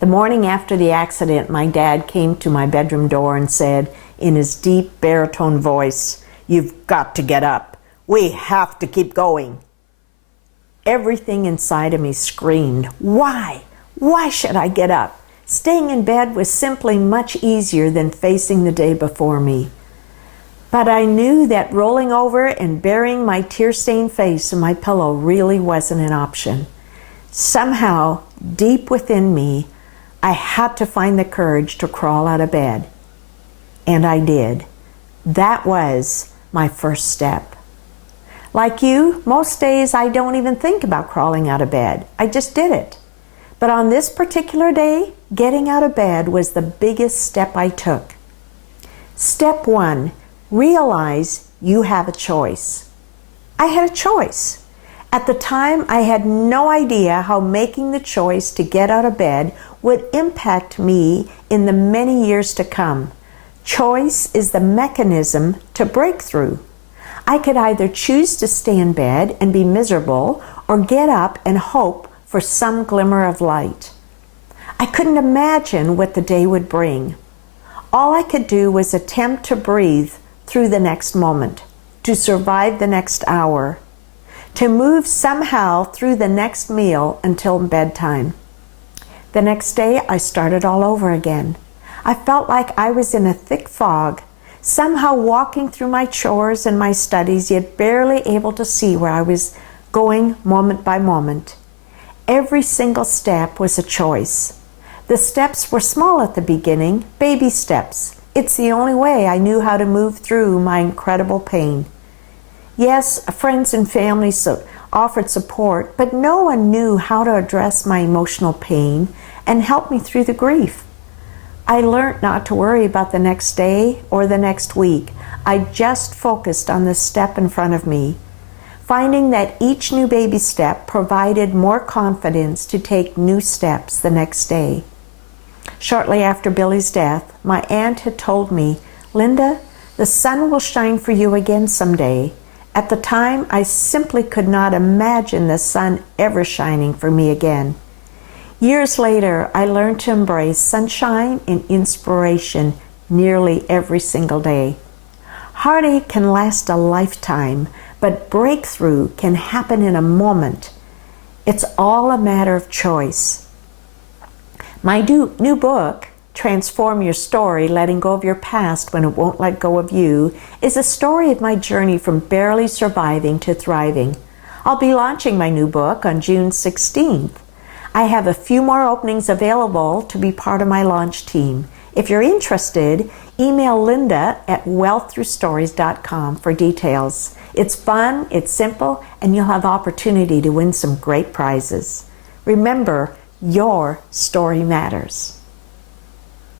The morning after the accident, my dad came to my bedroom door and said in his deep baritone voice, "You've got to get up. We have to keep going." Everything inside of me screamed, why? Why should I get up? Staying in bed was simply much easier than facing the day before me. But I knew that rolling over and burying my tear-stained face in my pillow really wasn't an option. Somehow, deep within me, I had to find the courage to crawl out of bed. And I did. That was my first step. Like you, most days I don't even think about crawling out of bed. I just did it. But on this particular day, getting out of bed was the biggest step I took. Step 1, realize you have a choice. I had a choice. At the time, I had no idea how making the choice to get out of bed would impact me in the many years to come. Choice is the mechanism to breakthrough. I could either choose to stay in bed and be miserable or get up and hope for some glimmer of light. I couldn't imagine what the day would bring. All I could do was attempt to breathe through the next moment, to survive the next hour, to move somehow through the next meal until bedtime. The next day, I started all over again. I felt like I was in a thick fog, somehow walking through my chores and my studies, yet barely able to see where I was going moment by moment. Every single step was a choice. The steps were small at the beginning, baby steps. It's the only way I knew how to move through my incredible pain. Yes, friends and family offered support, but no one knew how to address my emotional pain and help me through the grief. I learned not to worry about the next day or the next week. I just focused on the step in front of me, finding that each new baby step provided more confidence to take new steps the next day. Shortly after Billy's death, my aunt had told me, "Linda, the sun will shine for you again someday." At the time, I simply could not imagine the sun ever shining for me again. Years later, I learned to embrace sunshine and inspiration nearly every single day. Heartache can last a lifetime, but breakthrough can happen in a moment. It's all a matter of choice. My new book, Transform Your Story, Letting Go of Your Past When It Won't Let Go of You, is a story of my journey from barely surviving to thriving. I'll be launching my new book on June 16th. I have a few more openings available to be part of my launch team. If you're interested, email linda@wealththroughstories.com for details. It's fun, it's simple, and you'll have opportunity to win some great prizes. Remember, your story matters.